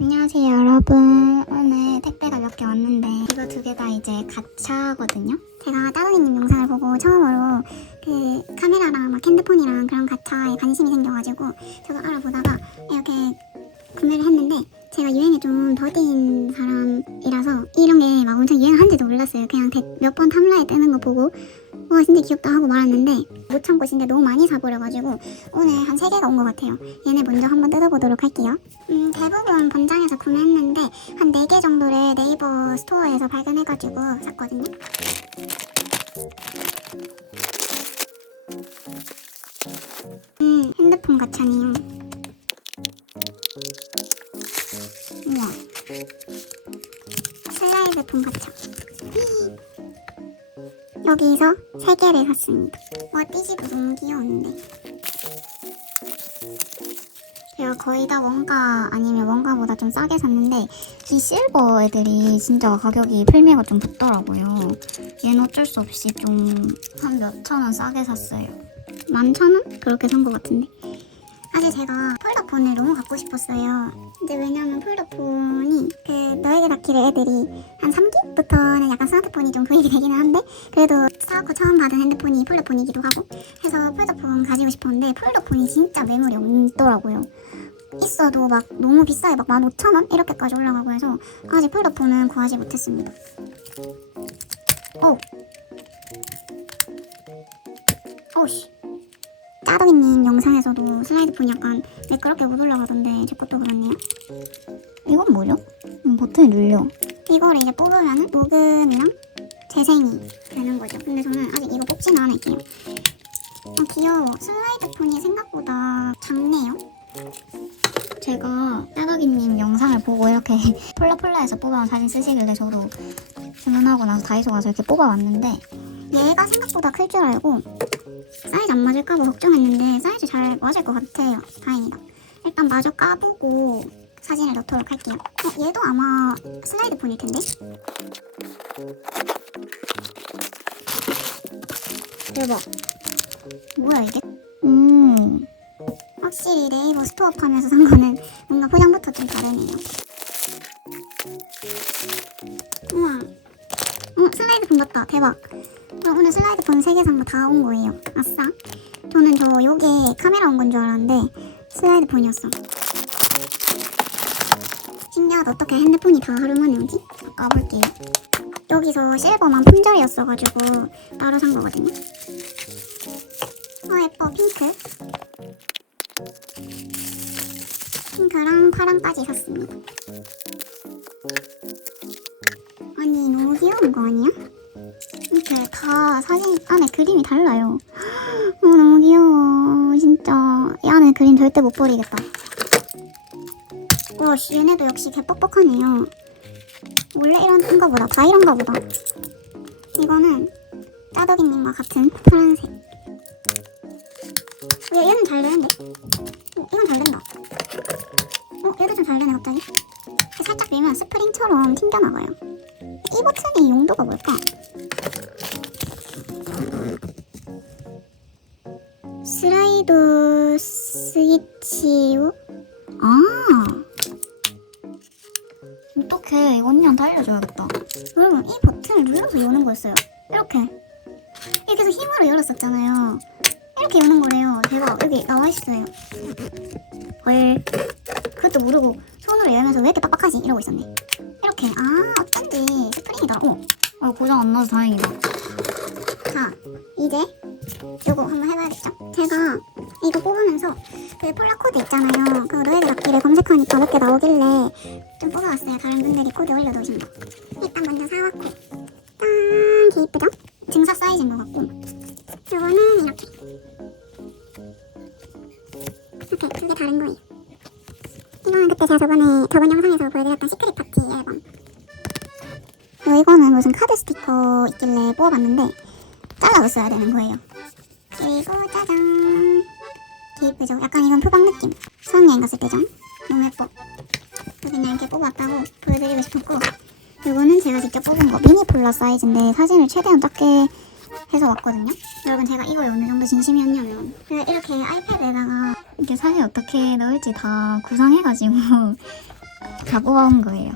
안녕하세요 여러분. 오늘 택배가 몇 개 왔는데 이거 두 개 다 이제 가차거든요. 제가 따로이님 영상을 보고 처음으로 그 카메라랑 막 핸드폰이랑 그런 가차에 관심이 생겨가지고 저도 알아보다가 이렇게 구매를 했는데, 제가 유행에 좀 더딘 사람이라서 이런 게 막 엄청 유행한지도 몰랐어요. 그냥 몇 번 탐라에 뜨는 거 보고 와 진짜 귀엽다 하고 말았는데 못 참고 진짜 너무 많이 사버려가지고 오늘 한 3개가 온 것 같아요. 얘네 먼저 한번 뜯어보도록 할게요. 대부분 본장에서 구매했는데 한 4개 정도를 네이버 스토어에서 발견해가지고 샀거든요. 핸드폰 가차네요. 우와, 슬라이드 폰 가차. 여기서 3개를 샀습니다. 와, 띠지도 너무 귀여운데. 제가 거의 다 원가 아니면 원가보다 좀 싸게 샀는데 이 실버 애들이 진짜 가격이 필매가 좀 붙더라고요. 얘는 어쩔 수 없이 좀 한 몇천 원 싸게 샀어요. 11,000원? 그렇게 산 것 같은데. 사실 제가 폴더폰을 너무 갖고 싶었어요. 근데 왜냐면 폴더폰이 그 너에게 닿기를 애들이 한 3기부터는 약간 스마트폰이 좀 도입이 되기는 한데, 그래도 사갖고 처음 받은 핸드폰이 폴더폰이기도 하고 해서 폴더폰 가지고 싶었는데 폴더폰이 진짜 매물이 없더라고요. 있어도 막 너무 비싸요. 막 15,000원? 이렇게까지 올라가고 해서 아직 폴더폰은 구하지 못했습니다. 오우씨, 짜더비님 영상에서도 슬라이드폰 약간 매끄럽게 못 올라가던데 제 것도 그렇네요. 이건 뭐죠? 버튼이 눌려. 이거를 이제 뽑으면은 녹음이랑 재생이 되는 거죠. 근데 저는 아직 이거 뽑지는 않을게요. 귀여워. 슬라이드폰이 생각보다 작네요. 제가 짜더기님 영상을 보고 이렇게 폴라폴라에서 뽑아온 사진 쓰시길래 저도 주문하고 나서 다이소 가서 이렇게 뽑아왔는데, 얘가 생각보다 클 줄 알고 사이즈 안 맞을까봐 걱정했는데 사이즈 잘 맞을 것 같아요. 다행이다. 일단 마저 까보고 사진을 넣도록 할게요. 얘도 아마 슬라이드 폰일 텐데. 대박. 뭐야 이게? 확실히 네이버 스토어 파면서 산 거는 뭔가 포장부터 좀 다르네요. 우와. 슬라이드 폰 같다. 대박. 그럼 오늘 슬라이드 폰 3개 산 거 다 온 거예요. 아싸. 저는 요게 카메라 온 건 줄 알았는데 슬라이드 폰이었어. 신기하다. 어떻게 핸드폰이 다 하루 만에 오지? 까볼게요. 여기서 실버만 품절이었어가지고 따로 산 거거든요. 예뻐. 핑크랑 파랑까지 샀습니다. 아니 너무 귀여운 거 아니야? 이렇게 다 사진 안에 그림이 달라요. 너무 귀여워. 진짜 이 안에 그림 절대 못 버리겠다. 와, 얘네도 역시 개뻑뻑하네요. 원래 이런가 보다. 다 이런가 보다. 이거는 짜더기님과 같은 파란색. 얘는 잘 되는데? 이건 잘 된다. 얘도 좀 잘 되네 갑자기. 살짝 밀면 스프링처럼 튕겨나가요. 이 버튼의 용도가 뭘까? 슬라이드 스위치요? 어떡해. 이거 언니한테 알려줘야겠다. 여러분, 이 버튼을 눌러서 여는 거였어요. 이렇게 해서 힘으로 열었었잖아요. 이렇게 여는 거래요. 대박. 여기 나와있어요. 헐. 그것도 모르고 손으로 열면서 왜 이렇게 빡빡하지? 이러고 있었네. 이렇게. 어쩐지 스프링이더라. 고장 안 나서 다행이다. 자, 이제 요거 한번 해봐야겠죠? 제가 이거 뽑으면서 그 폴라코드 있잖아요. 그 너에게 닿기를 검색하니까 몇 개 나오길래 좀 뽑아왔어요. 다른 분들이 코드 올려놓으신 거. 일단 먼저 사왔고, 짠! 개 이쁘죠? 증사 사이즈인 것 같고, 요거는 이렇게 두 개 다른 거예요. 이거는 그때 제가 저번 영상에서 보여드렸던 시크릿 파티 앨범. 이거는 무슨 카드 스티커 있길래 뽑아봤는데 잘라서 써야 되는 거예요. 그리고 짜잔, 예쁘죠? 약간 이건 표방 느낌. 수학여행 갔을 때죠? 너무 예뻐. 그냥 이렇게 뽑았다고 보여드리고 싶었고, 이거는 제가 직접 뽑은 거 미니 폴라 사이즈인데 사진을 최대한 작게 해서 왔거든요. 여러분, 제가 이거에 어느 정도 진심이었냐면 제가 이렇게 아이패드에다가 이렇게 사진 어떻게 넣을지 다 구상해가지고 다 뽑아온 거예요.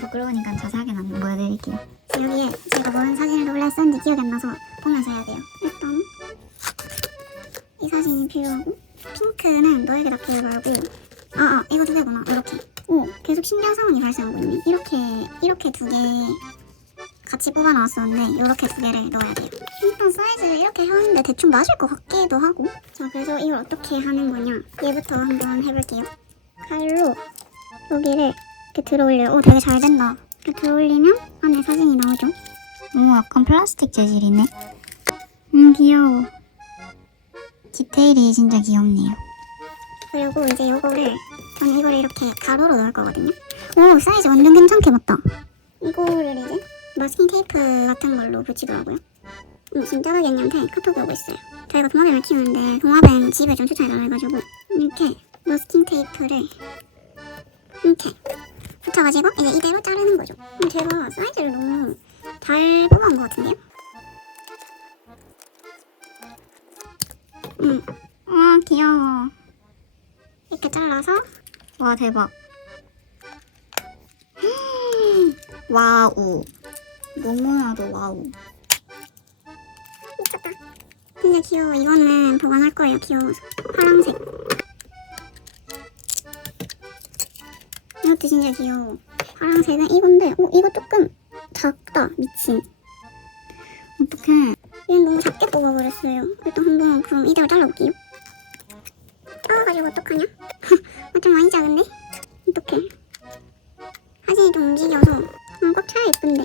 부끄러우니까 자세하게는 안 보여드릴게요. 여기에 제가 뭔 사진을 원래 썼는지 기억이 안 나서 보면서 해야 돼요. 일단 이 사진이 필요하고, 핑크는 너에게 닿기를 바라고, 이거 두 개구나. 이렇게. 계속 신기한 상황이 발생하거든요. 이렇게 두 개 같이 뽑아 나왔었는데 이렇게 두 개를 넣어야 돼요. 일단 사이즈를 이렇게 해왔는데 대충 맞을 것 같기도 하고. 자, 그래서 이걸 어떻게 하는 거냐, 얘부터 한번 해볼게요. 칼로 여기를 이렇게 들어올려요. 되게 잘 된다. 이렇게 들어올리면 안에 사진이 나오죠. 약간 플라스틱 재질이네. 귀여워. 디테일이 진짜 귀엽네요. 그리고 이제 저는 이거를 이렇게 가로로 넣을 거거든요. 사이즈 완전 괜찮게 봤다. 이거를 이제 마스킹 테이프 같은 걸로 붙이더라고요. 지금 짜박이 언니한테 카톡이 오고 있어요. 저희가 도마뱀을 키우는데 도마뱀 집을 좀 추천해달라 해가지고 이렇게 마스킹 테이프를 이렇게 붙여가지고 이제 이대로 자르는 거죠. 제가 사이즈를 너무 잘 뽑아온 것 같은데요? 귀여워. 이렇게 잘라서. 와, 대박. 와우. 너무나도 와우. 미쳤다. 진짜 귀여워. 이거는 보관할 거예요. 귀여워서. 파란색. 이것도 진짜 귀여워. 파란색은 이건데, 이거 조금 작다. 미친. 어떡해. 얘는 너무 작게 뽑아버렸어요. 일단 한번 그럼 이대로 잘라볼게요. 작아가지고 어떡하냐? 좀 많이 작은데? 어떡해. 사진이 좀 움직여서 꽉 차야 예쁜데.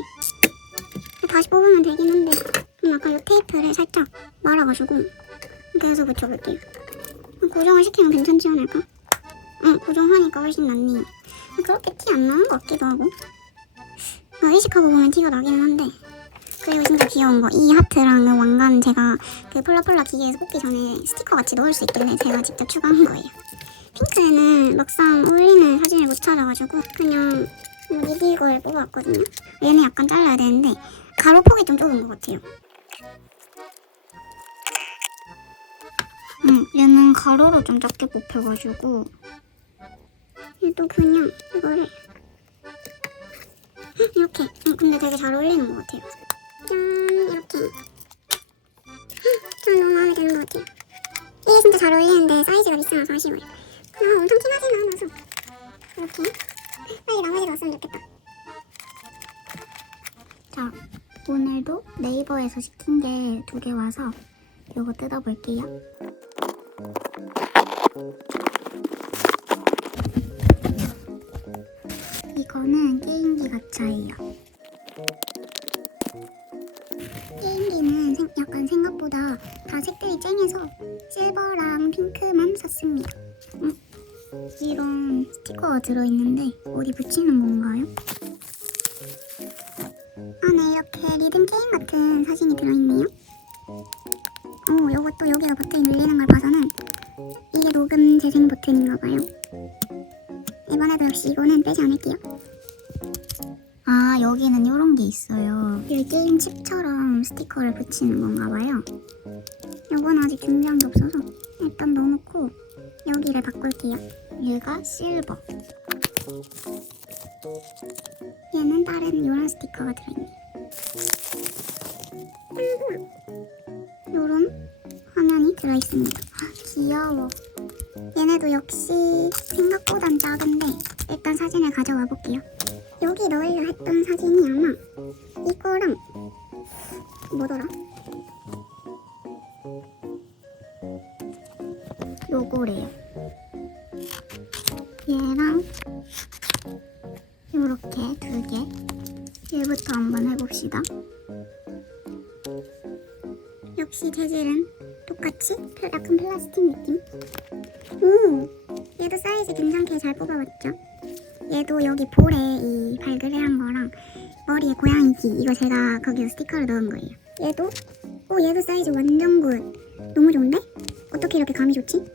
다시 뽑으면 되긴 한데 아까 이 테이프를 살짝 말아가지고 계속 붙여볼게요. 고정을 시키면 괜찮지 않을까? 고정하니까 훨씬 낫네. 그렇게 티 안 나는 것 같기도 하고. 의식하고 보면 티가 나기는 한데. 그리고 진짜 귀여운 거, 이 하트랑 그 왕관 제가 그 폴라폴라 기계에서 뽑기 전에 스티커 같이 넣을 수 있길래 제가 직접 추가한 거예요. 핑크에는 막상 어울리는 사진을 못 찾아가지고 그냥 미디 걸 뽑아왔거든요. 얘는 약간 잘라야 되는데 가로폭이 좀 좁은 것 같아요. 얘는 가로로 좀 작게 뽑혀가지고 얘도 그냥 이거를 이렇게. 근데 되게 잘 어울리는 것 같아요. 짠, 이렇게. 전 너무 마음에 드는 것 같아요. 이게 진짜 잘 어울리는데 사이즈가 비싸서 아쉬워요. 엄청 티나지는 않아서 이렇게. 빨리 나머지도 왔으면 좋겠다. 자, 오늘도 네이버에서 시킨 게 2개 와서 이거 뜯어볼게요. 이거는 게임기 가차예요. 게임기는 약간 생각보다 다 색들이 쨍해서 실버랑 핑크만 샀습니다. 이런 스티커가 들어있는데 어디 붙이는 건가요? 안에 이렇게 리듬 게임 같은 사진이 들어있네요. 요것도 여기가 버튼이 눌리는 걸 봐서는 이게 녹음 재생 버튼인가봐요. 이번에도 역시 이거는 빼지 않을게요. 여기는 이런 게 있어요. 이 게임 칩처럼 스티커를 붙이는 건가봐요. 요건 아직 준비한 게 없어서 일단 넣어놓고 여기를 바꿀게요. 얘가 실버. 얘는 다른 요런 스티커가 들어있네. 요런 화면이 들어있습니다. 귀여워. 얘네도 역시 생각보단 작은데 일단 사진을 가져와 볼게요. 여기 넣으려 했던 사진이 아마 이거랑 뭐더라? 요거래요. 얘랑 요렇게 2개. 얘부터 한번 해봅시다. 역시 재질은 똑같이 약간 플라스틱 느낌. 얘도 사이즈 괜찮게 잘 뽑아봤죠? 얘도 여기 볼에 이 발그레한 거랑 머리에 고양이기, 이거 제가 거기서 스티커를 넣은 거예요. 얘도 사이즈 완전 굿. 너무 좋은데? 어떻게 이렇게 감이 좋지?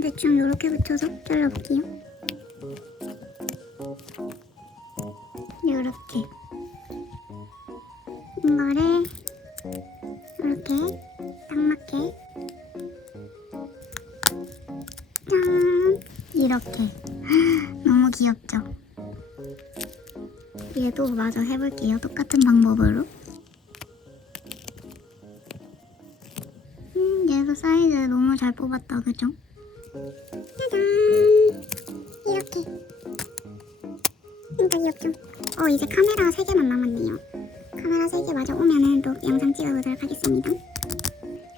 대충 이렇게 붙여서 잘라볼게요. 이렇게 이거를 이렇게 딱 맞게 짠, 이렇게. 너무 귀엽죠? 얘도 마저 해볼게요. 똑같은 방법으로. 얘도 사이즈 너무 잘 뽑았다, 그죠? 짜잔! 이렇게. 진짜 귀엽죠? 이제 카메라 3개만 남았네요. 카메라 3개 마저 오면은 또 영상 찍어보도록 하겠습니다.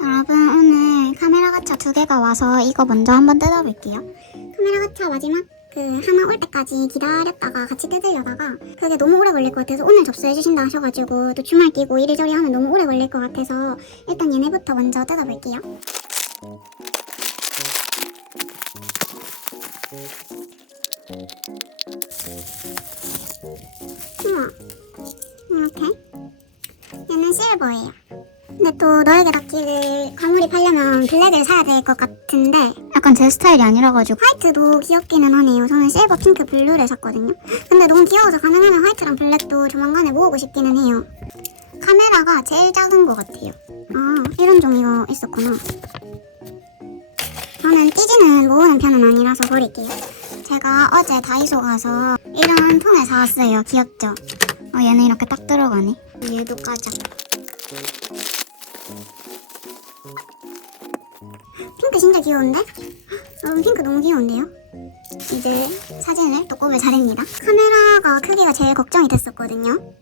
여러분, 오늘 카메라 가차 2개가 와서 이거 먼저 한번 뜯어볼게요. 카메라 가차 마지막 하나 올 때까지 기다렸다가 같이 뜯으려다가 그게 너무 오래 걸릴 것 같아서 오늘 접수해주신다 하셔가지고 또 주말 끼고 이리저리 하면 너무 오래 걸릴 것 같아서 일단 얘네부터 먼저 뜯어볼게요. 우와, 이렇게. 얘는 실버예요. 근데 또 너에게 닿기를 과물이 팔려면 블랙을 사야 될 것 같은데 약간 제 스타일이 아니라가지고 화이트도 귀엽기는 하네요. 저는 실버, 핑크, 블루를 샀거든요. 근데 너무 귀여워서 가능하면 화이트랑 블랙도 조만간에 모으고 싶기는 해요. 카메라가 제일 작은 것 같아요. 아, 이런 종이가 있었구나. 저는 띠지는 모으는 편은 아니라서 버릴게요. 제가 어제 다이소 가서 이런 통을 사왔어요. 귀엽죠? 얘는 이렇게 딱 들어가네. 얘도 까자. 핑크 진짜 귀여운데? 여러분, 핑크 너무 귀여운데요? 이제 사진을 또 꼽을 차례입니다. 카메라가 크기가 제일 걱정이 됐었거든요.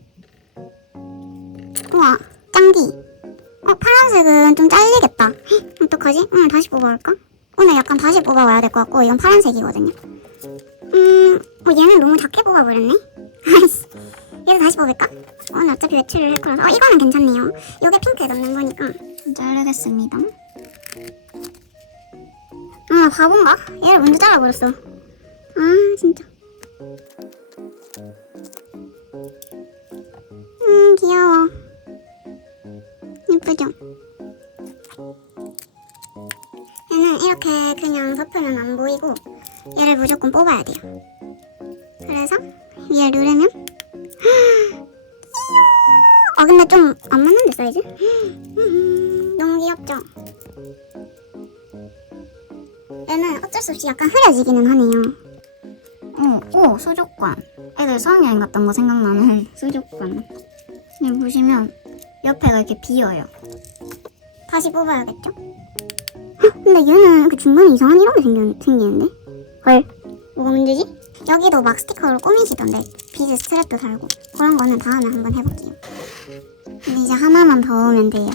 우와, 짱기. 파란색은 좀 잘리겠다. 헉, 어떡하지? 오늘 다시 뽑아올까? 오늘 약간 다시 뽑아와야 될 것 같고 이건 파란색이거든요. 얘는 너무 작게 뽑아버렸네? 아이씨, 얘도 다시 뽑을까? 오늘 어차피 외출을 할 거라서 이거는 괜찮네요. 이게 핑크에 넣는 거니까 자르겠습니다. 바본가? 얘를 먼저 잘라버렸어. 진짜. 귀여워. 예쁘죠? 얘는 이렇게 그냥 덮으면 안 보이고 얘를 무조건 뽑아야 돼요. 그래서 위에 누르면 근데 좀 안 맞는데 사이즈? 너무 귀엽죠? 얘는 어쩔 수 없이 약간 흐려지기는 하네요. 수족관. 애들 수학여행 갔던 거 생각나는 수족관. 여기 보시면 옆에가 이렇게 비어요. 다시 뽑아야겠죠? 근데 얘는 그 중간에 이상한 이런 게 생기는데? 헐, 뭐가 문제지? 여기도 막 스티커로 꾸미시던데 비즈 스트랩도 달고 그런 거는 다음에 한번 해볼게요. 근데 이제 하나만 더 오면 돼요.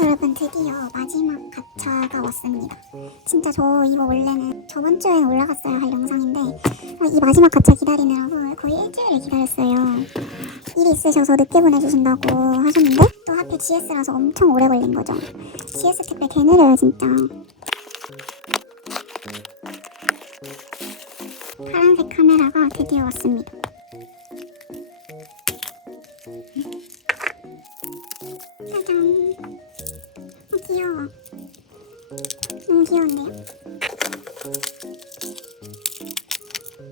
여러분, 드디어 마지막 가차가 왔습니다. 진짜 저 이거 원래는 저번 주에 올라갔어야 할 영상인데 이 마지막 가차 기다리느라고 거의 일주일을 기다렸어요. 일이 있으셔서 늦게 보내주신다고 하셨는데 또 하필 GS라서 엄청 오래 걸린 거죠. GS 택배 개 느려요 진짜. 파란색 카메라가 드디어 왔습니다. 짜잔. 귀여워. 너무 귀여운데요?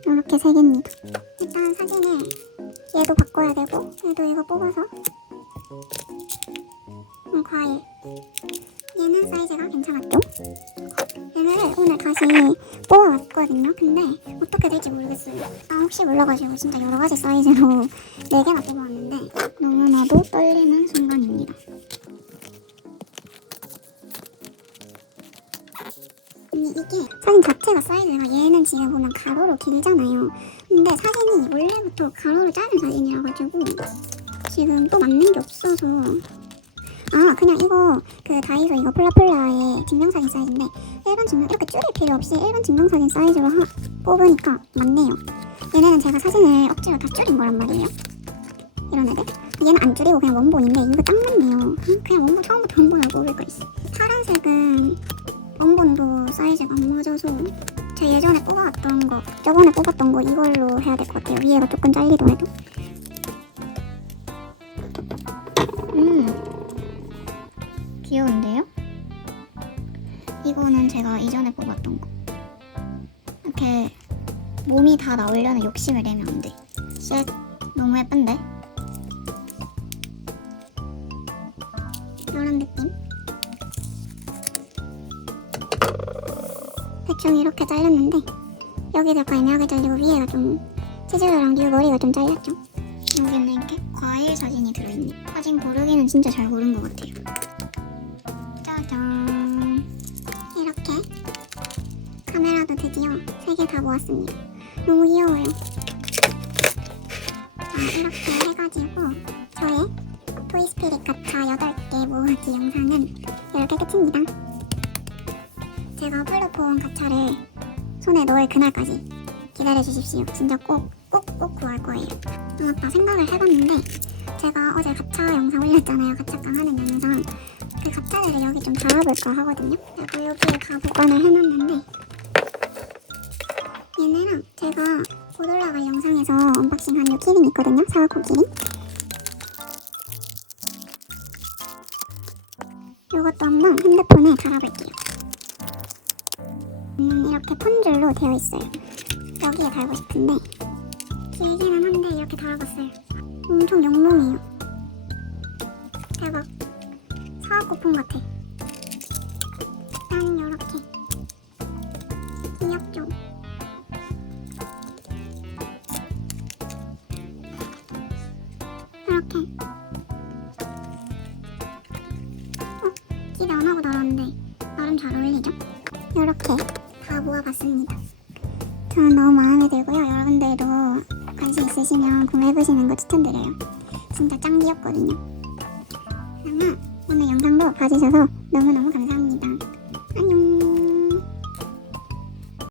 이렇게 3개입니다. 일단 사진을 얘도 바꿔야 되고 얘도 이거 뽑아서 과일. 얘는 사이즈가 괜찮았죠? 얘를 오늘 다시 뽑아왔거든요. 근데 어떻게 될지 모르겠어요. 혹시 몰라가지고 진짜 여러가지 사이즈로 4개나 뽑아왔는데 너무나도 떨리는 순간입니다. 이게 사진 자체가 사이즈가 얘는 지금 보면 가로로 길잖아요. 근데 사진이 원래부터 가로로 짧은 사진이라가지고 지금 또 맞는 게 없어서 그냥 이거 다이소 이거 폴라폴라의 증명사진 사이즈인데 일반 증명 이렇게 줄일 필요 없이 일반 증명사진 사이즈로 뽑으니까 맞네요. 얘네는 제가 사진을 억지로 다 줄인 거란 말이에요. 이런 애들 얘는 안 줄이고 그냥 원본인데 이거 딱 맞네요. 그냥 원본 처음부터 원본을 뽑을 거 있어. 파란색은 원본도 사이즈가 안 맞아서 제가 예전에 뽑아왔던 거 저번에 뽑았던 거 이걸로 해야 될 것 같아요. 위에가 조금 잘리더라도. 귀여운데요? 이거는 제가 이전에 뽑았던 거. 이렇게 몸이 다 나오려는 욕심을 내면 안 돼. 셋. 너무 예쁜데? 이런 느낌? 대충 이렇게 잘렸는데 여기도 약간 애매하게 잘리고 위에가 좀 치즈랑 류 머리가 좀 잘렸죠. 여기는 이렇게 과일 사진이 들어있네. 사진 고르기는 진짜 잘 고른 것 같아요. 짜잔. 이렇게 카메라도 드디어 3개 다 모았습니다. 너무 귀여워요. 자, 이렇게 해가지고 저의 토이스피릿 가차 8개 모으기 영상은 이렇게 끝입니다. 제가 플루폰 가차를 손에 넣을 그날까지 기다려주십시오. 진짜 꼭 구할 거예요. 아까 생각을 해봤는데 제가 어제 가차 영상 올렸잖아요. 가차깡 하는 영상. 그 가차들을 여기 좀 달아볼까 하거든요. 그래서 여기에 다 보관을 해놨는데 얘네랑 제가 곧 올라갈 영상에서 언박싱한 요 키링 있거든요. 사와코 키링. 요것도 한번 핸드폰에 달아볼게요. 이렇게 폰줄로 되어 있어요. 여기에 달고 싶은데 길기는 한데 이렇게 달아봤어요. 엄청 영롱해요. 대박. 사와코폰 같아. 짠, 요렇게. 귀엽죠? 이렇게. 기대 안 하고 달았는데 나름 잘 어울리죠? 이렇게 다 모아봤습니다. 저는 너무 마음에 들고요. 여러분들도 관심 있으시면 구매해보시는 거 추천드려요. 진짜 짱 귀엽거든요. 그러면 오늘 영상도 봐주셔서 너무너무 감사합니다. 안녕.